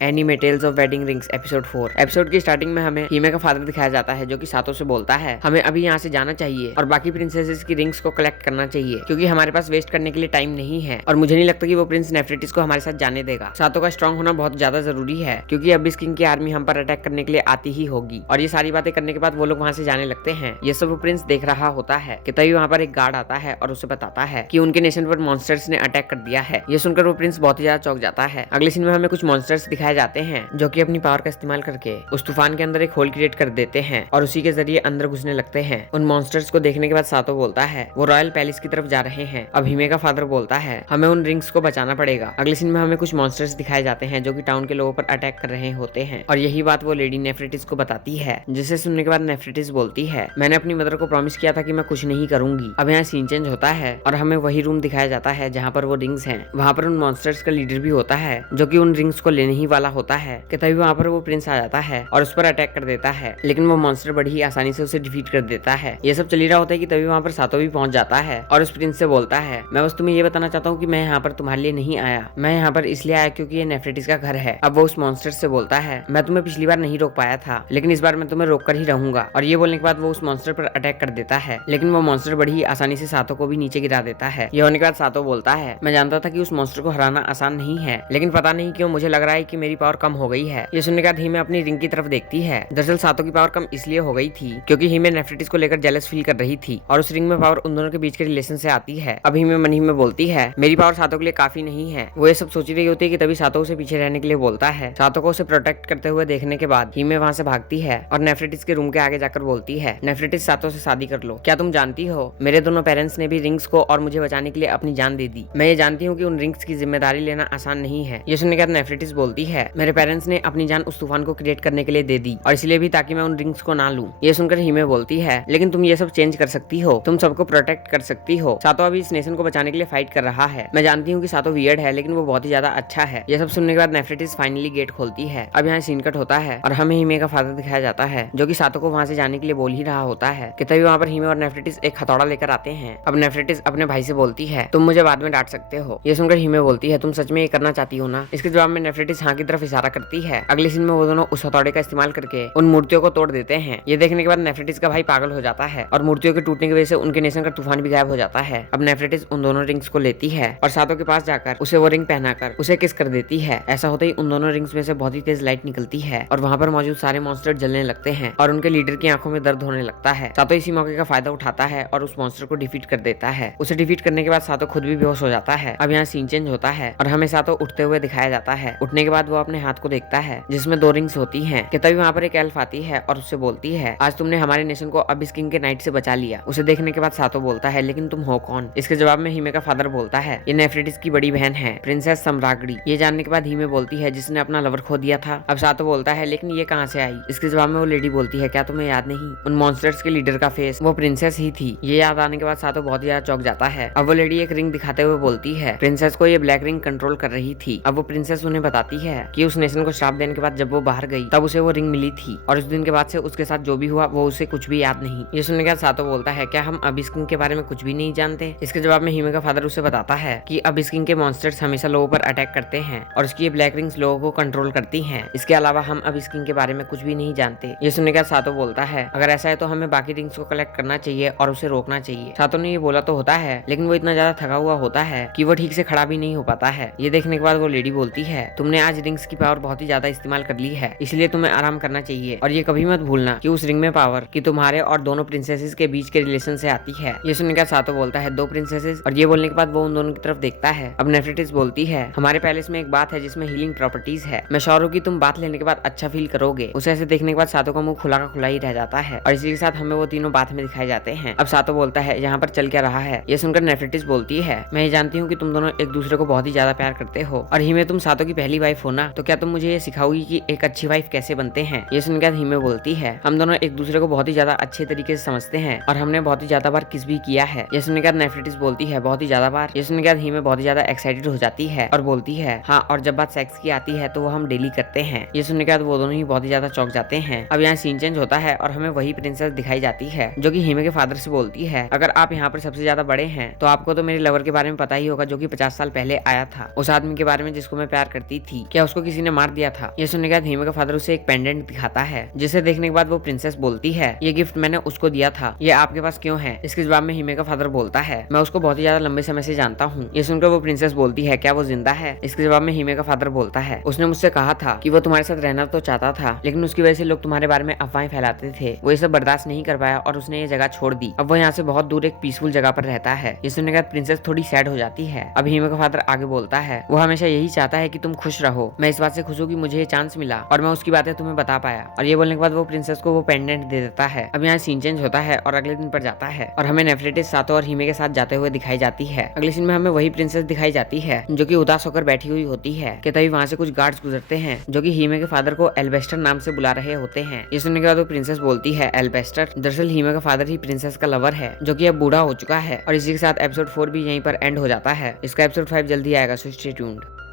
Anime tales of wedding rings episode 4। Episode की starting में हमें हिमे का फादर दिखाया जाता है जो कि सातो से बोलता है हमें अभी यहाँ से जाना चाहिए और बाकी प्रिंसेसेस की रिंग्स को कलेक्ट करना चाहिए क्योंकि हमारे पास वेस्ट करने के लिए टाइम नहीं है और मुझे नहीं लगता कि वो प्रिंस नेफरेटिस को हमारे साथ जाने देगा। सातो का स्ट्रांग होना बहुत ज्यादा जरूरी है क्योंकि अबिस किंग की आर्मी हम पर अटैक करने के लिए आती ही होगी और ये सारी बातें करने के बाद वो लोग वहाँ से जाने लगते हैं। ये सब प्रिंस देख रहा होता है कि तभी वहाँ पर एक गार्ड आता है और उसे बताता है कि उनके नेशन पर मॉन्स्टर्स ने अटैक कर दिया है। ये सुनकर वो प्रिंस बहुत ही ज्यादा चौंक जाता है। अगले सीन में हमें कुछ मॉन्स्टर्स दिखाए जाते हैं जो कि अपनी पावर का इस्तेमाल करके उस तूफान के अंदर एक होल क्रिएट कर देते हैं और उसी के जरिए अंदर घुसने लगते हैं। उन मॉन्स्टर्स को देखने के बाद सातो बोलता है वो रॉयल पैलेस की तरफ जा रहे हैं। अब हिमे का फादर बोलता है हमें उन रिंग्स को बचाना पड़ेगा। अगले सीन में हमें कुछ मॉन्स्टर्स दिखाए जाते हैं जो कि टाउन के लोगों पर अटैक कर रहे होते हैं और यही बात वो लेडी नेफरेटिस को बताती है, जिसे सुनने के बाद नेफरेटिस बोलती है मैंने अपनी मदर को प्रॉमिस किया था कि मैं कुछ नहीं करूंगी। अब यहाँ सीन चेंज होता है और हमें वही रूम दिखाया जाता है जहाँ पर वो रिंग्स हैं। वहाँ पर उन मॉन्स्टर्स का लीडर भी होता है जो कि उन रिंग्स को लेने ही वाला होता है कि तभी वहाँ पर वो प्रिंस आ जाता है और उस पर अटैक कर देता है, लेकिन वो मॉन्स्टर बड़ी ही आसानी से उसे डिफीट कर देता है। ये सब चल रहा होता है कि तभी वहाँ पर सातो भी पहुंच जाता है और उस प्रिंस से बोलता है मैं बस तुम्हें ये बताना चाहता हूँ कि मैं यहाँ पर तुम्हारे लिए नहीं आया, मैं यहाँ पर इसलिए आया क्योंकि ये नेफरेटिस का घर है। अब वो उस मॉन्स्टर से बोलता है मैं तुम्हें पिछली बार नहीं रोक पाया था लेकिन इस बार मैं तुम्हें रोक कर ही रहूंगा और ये बोलने के बाद वो उस मॉन्स्टर पर अटैक कर देता है, लेकिन वो मॉन्स्टर बड़ी ही आसानी से सातो को भी नीचे गिरा देता है। ये होने के बाद सातो बोलता है मैं जानता था कि उस मॉन्स्टर को हराना आसान नहीं है लेकिन पता नहीं क्यों मुझे लग रहा है कि मेरी पावर कम हो गई है। ये सुनने के बाद हिमे अपनी रिंग की तरफ देखती है। दरअसल सातो की पावर कम इसलिए हो गई थी क्योंकि हिमे नेफरेटिस को लेकर जेलस फील कर रही थी और उस रिंग में पावर उन दोनों के बीच के रिलेशन से आती है। अब हिमे मन ही में बोलती है मेरी पावर सातो के लिए काफी नहीं है। वो ये सब सोच रही होती है कि तभी सातो उसे पीछे रहने के लिए बोलता है। सातो को उसे प्रोटेक्ट करते हुए देखने के बाद हिमे वहाँ से भागती है और नेफरेटिस के रूम के आगे जाकर बोलती है नेफरेटिस सातो से शादी कर लो। क्या तुम जानती हो मेरे दोनों पेरेंट्स ने भी रिंग्स को और मुझे बचाने के लिए अपनी जान दे दी। मैं ये जानती हूँ कि उन रिंग्स की जिम्मेदारी लेना आसान नहीं है। ये सुनने के बाद नेफरेटिस बोलती है मेरे पेरेंट्स ने अपनी जान उस तूफान को क्रिएट करने के लिए दे दी और इसलिए भी ताकि मैं उन रिंग्स को ना लूं। ये सुनकर हिमे बोलती है लेकिन तुम ये सब चेंज कर सकती हो, तुम सबको प्रोटेक्ट कर सकती हो। सातो अभी इस नेशन को बचाने के लिए फाइट कर रहा है। मैं जानती हूँ कि सातो वियर्ड है लेकिन वो बहुत ही ज्यादा अच्छा है। ये सब सुनने के बाद नेफरेटिस फाइनली गेट खोलती है। अब यहाँ सीन कट होता है और हमें हिमे का फादर दिखाया जाता है जो कि सातो को वहाँ से जाने के लिए बोल ही रहा होता है कि तभी वहाँ पर हिमे और नेफरेटिस एक हथौड़ा लेकर आते हैं। अब नेफरेटिस अपने भाई से बोलती है तुम मुझे बाद में डांट सकते हो। ये सुनकर हिमे बोलती है तुम सच में ये करना चाहती हो ना। इसके जवाब में नेफरेटिस हाँ की तरफ इशारा करती है। अगले सीन में वो दोनों उस हथौड़े का इस्तेमाल करके उन मूर्तियों को तोड़ देते हैं। ये देखने के बाद नेफरेटिस का भाई पागल हो जाता है और मूर्तियों के टूटने की वजह से उनके नेशन का तूफान भी गायब हो जाता है। अब नेफरेटिस उन दोनों रिंग्स को लेती है और सातो के पास जाकर उसे वो रिंग पहनाकर उसे किस कर देती है। ऐसा होते ही उन दोनों रिंग्स में से बहुत ही तेज लाइट निकलती है और वहाँ पर मौजूद सारे मॉन्स्टर जलने लगते हैं और उनके लीडर की आंखों में दर्द होने लगता है। सातो इसी मौके का फायदा उठाता है और उस मॉन्स्टर को डिफीट कर देता है। उसे डिफीट करने के बाद सातो खुद भी बेहोश हो जाता है। अब यहाँ सीन चेंज होता है और हमें सातो उठते हुए दिखाया जाता है। उठने के बाद वो अपने हाथ को देखता है जिसमें 2 रिंग्स होती हैं कि तभी वहाँ पर एक एल्फ आती है और उससे बोलती है आज तुमने हमारे नेशन को अबिस किंग के नाइट से बचा लिया। उसे देखने के बाद सातो बोलता है लेकिन तुम हो कौन। इसके जवाब में हिमे का फादर बोलता है ये नेफरेटिस की बड़ी बहन है प्रिंसेस सम्रागड़ी। ये जानने के बाद हिमे बोलती है जिसने अपना लवर खो दिया था। अब सातो बोलता है लेकिन ये कहाँ से आई। इसके जवाब में वो लेडी बोलती है क्या तुम्हें याद नहीं उन मॉन्स्टर्स के लीडर का फेस वो प्रिंसेस ही थी। ये याद आने के बाद सातो बहुत ज्यादा चौंक जाता है। अब वो लेडी एक रिंग दिखाते हुए बोलती है प्रिंसेस को ये ब्लैक रिंग कंट्रोल कर रही थी। अब वो प्रिंसेस उन्हें बताती है कि उस नेशन को श्राप देने के बाद जब वो बाहर गई तब उसे वो रिंग मिली थी और उस दिन के बाद से उसके साथ जो भी हुआ वो उसे कुछ भी याद नहीं। ये सुनने के बाद सातो बोलता है क्या हम अबिस किंग के बारे में कुछ भी नहीं जानते। इसके जवाब में हिमे का फादर उसे बताता है कि अबिस किंग के मॉन्स्टर्स हमेशा लोगों पर अटैक करते हैं और उसकी ये ब्लैक रिंग्स लोगों को कंट्रोल करती हैं। इसके अलावा हम अबिस किंग के बारे में कुछ भी नहीं जानते। ये सुनने के बाद सातो बोलता है अगर ऐसा है तो हमें बाकी रिंग्स को कलेक्ट करना चाहिए और उसे रोकना चाहिए। सातो ने ये बोला तो होता है लेकिन वो इतना ज्यादा थका हुआ होता है कि वो ठीक से खड़ा भी नहीं हो पाता है। ये देखने के बाद वो लेडी बोलती है तुमने आज रिंग्स की पावर बहुत ही ज्यादा इस्तेमाल कर ली है इसलिए तुम्हें आराम करना चाहिए और ये कभी मत भूलना कि उस रिंग में पावर की तुम्हारे और दोनों प्रिंसेसेस के बीच के रिलेशन से आती है। ये सुनने के बाद सातो बोलता है 2 प्रिंसेसेस और ये बोलने के बाद वो उन दोनों की तरफ देखता है। अब नेफरेटिस बोलती है हमारे पैलेस में एक बात है जिसमें हीलिंग प्रॉपर्टीज है। मैं श्योर हूं कि तुम बात लेने के बाद अच्छा फील करोगे। उसे ऐसे देखने के बाद सातो का मुंह खुला का खुला ही रह जाता है और इसी के साथ हमें वो तीनों बात में दिखाए जाते हैं। अब सातो बोलता है यहाँ पर चल क्या रहा है। ये सुनकर नेफरेटिस बोलती है मैं ये जानती हूँ कि तुम दोनों एक दूसरे को बहुत ही ज्यादा प्यार करते हो और हिमे तुम सातो की पहली वाइफ हो ना, तो क्या तुम मुझे ये सिखाओगी कि एक अच्छी वाइफ कैसे बनते हैं। ये सुनकर हिमे बोलती है हम दोनों एक दूसरे को बहुत ही ज्यादा अच्छे तरीके से समझते हैं और हमने बहुत ही ज्यादा बार किस भी किया है। ये सुनकर नेफरेटिस बोलती है बहुत ही ज्यादा बार। ये सुनकर हिमे बहुत ही ज्यादा एक्साइटेड हो जाती है और बोलती है हाँ और जब बात सेक्स की आती है तो वो हम डेली करते हैं। ये सुनने के बाद वो दोनों ही बहुत ही ज्यादा चौंक जाते हैं। अब यहाँ सीन चेंज होता है और हमें वही प्रिंसेस दिखाई जाती है जो कि हिमे के फादर से बोलती है अगर आप यहाँ पर सबसे ज्यादा बड़े हैं तो आपको तो मेरे लवर के बारे में पता ही होगा जो कि 50 साल पहले आया था, उस आदमी के बारे में जिसको मैं प्यार करती थी। क्या उसको किसी ने मार दिया था। ये सुनने के बाद हिमे का फादर उसे एक पेंडेंट दिखाता है, जिसे देखने के बाद वो प्रिंसेस बोलती है ये गिफ्ट मैंने उसको दिया था, ये आपके पास क्यों है? इसके जवाब में हिमे का फादर बोलता है मैं उसको बहुत ही ज्यादा लंबे समय से जानता हूँ। ये सुनकर वो प्रिंसेस बोलती है क्या वो जिंदा है? इसके जवाब में हिमे का फादर बोलता है उसने मुझसे कहा था कि वो तुम्हारे साथ रहना तो चाहता था, लेकिन उसकी वजह से लोग तुम्हारे बारे में अफवाहें फैलाते थे, वो ये सब बर्दाश्त नहीं कर पाया और उसने ये जगह छोड़ दी। अब वो यहाँ से बहुत दूर एक पीसफुल जगह पर रहता है। ये सुनने के बाद प्रिंसेस थोड़ी सैड हो जाती है। अब हिमे का फादर आगे बोलता है वो हमेशा यही चाहता है कि तुम खुश रहो। मैं इस बात से खुश हूँ कि मुझे ये चांस मिला और मैं उसकी बातें तुम्हें बता पाया। और ये बोलने के बाद वो प्रिंसेस को वो पेंडेंट दे देता है। अब यहाँ सीन चेंज होता है और अगले दिन पर जाता है और हमें नेफरेटिस सातो और हिमे के साथ जाते हुए दिखाई जाती है। अगले सीन में हमें वही प्रिंसेस दिखाई जाती है जो कि उदास होकर बैठी हुई होती है कि तभी वहाँ से कुछ गार्ड्स गुजरते हैं जो कि हिमे के फादर को एल्बेस्टर नाम से बुला रहे होते हैं। ये सुनने के बाद वो प्रिंसेस बोलती है एल्बेस्टर दरअसल हिमे का फादर ही प्रिंसेस का लवर है जो कि अब बूढ़ा हो चुका है। और इसी के साथ एपिसोड 4 भी यहीं पर एंड हो जाता है। इसका एपिसोड 5 जल्दी आएगा, सो स्टे ट्यून्ड।